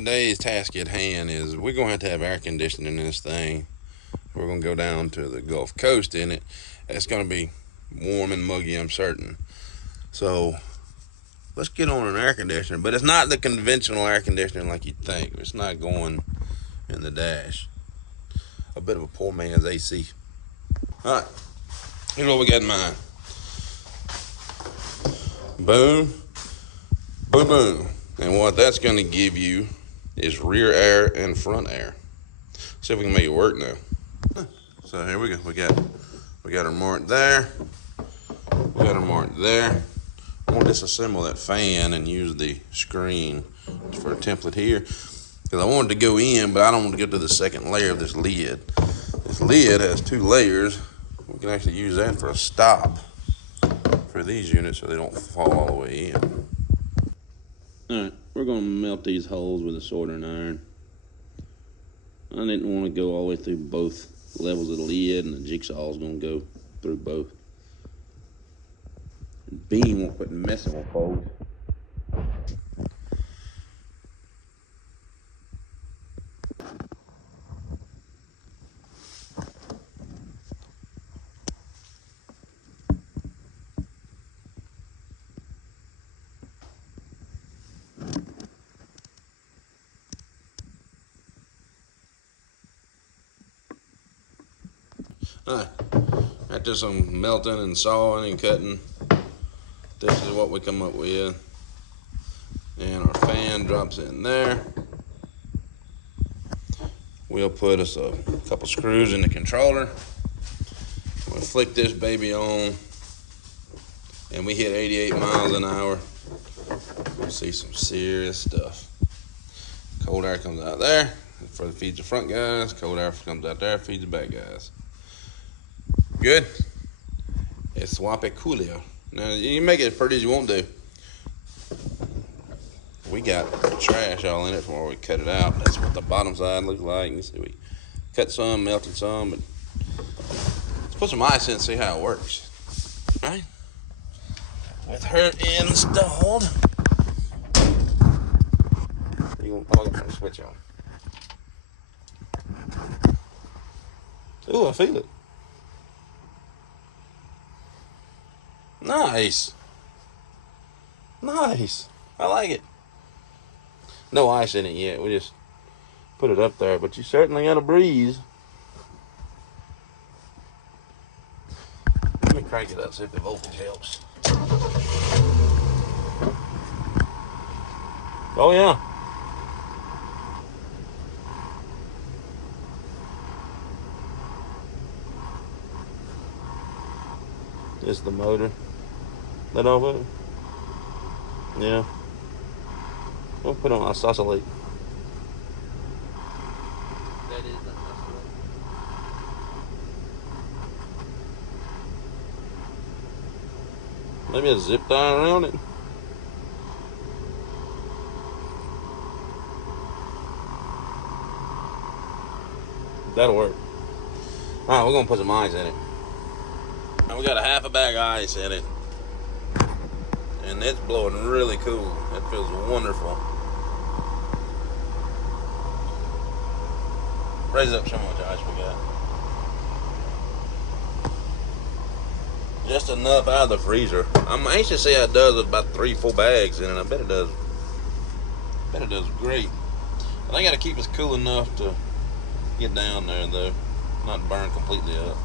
Today's task at hand is we're going to have air conditioning in this thing. We're going to go down to the Gulf Coast in it. It's going to be warm and muggy, I'm certain. So let's get on an air conditioner, but it's not the conventional air conditioning like you'd think. It's not going in the dash. A bit of a poor man's AC. All right, here's what we got in mind. Boom, boom, boom. And what that's going to give you is rear air and front air. See if we can make it work now. So here we go. We got her marked there. We got her marked there. I'm gonna disassemble that fan and use the screen for a template here, because I want it to go in, but I don't want to get to the second layer of this lid. This lid has 2 layers. We can actually use that for a stop for these units so they don't fall all the way in. Alright, we're going to melt these holes with a soldering iron. I didn't want to go all the way through both levels of the lid, and the jigsaw is going to go through both. And Bean won't quit messing with holes. Alright, after some melting and sawing and cutting, this is what we come up with. And our fan drops in there. We'll put us a couple screws in the controller. We'll flick this baby on, and we hit 88 miles an hour. We'll see some serious stuff. Cold air comes out there, feeds the front guys. Cold air comes out there, feeds the back guys. Good? It's swappy coolio. Now, you can make it as pretty as you want to. We got trash all in it from where we cut it out. That's what the bottom side looks like. You can see we cut some, melted some, but let's put some ice in and see how it works. All right? With her installed, you're going to plug the switch on. Ooh, I feel it. Nice. Nice. I like it. No ice in it yet. We just put it up there, but you certainly got a breeze. Let me crank it up, see if the voltage helps. Oh yeah. This is the motor. That all of it? Yeah. We'll put on oscillate. That is an oscillate. Maybe a zip tie around it. That'll work. Alright, we're gonna put some ice in it. Now we got a half a bag of ice in it. And it's blowing really cool. That feels wonderful. Raise up, show me how much ice we got. Just enough out of the freezer. I'm anxious to see how it does with about 3-4 bags in it. I bet it does. Great. But I gotta keep it cool enough to get down there though. Not burn completely up.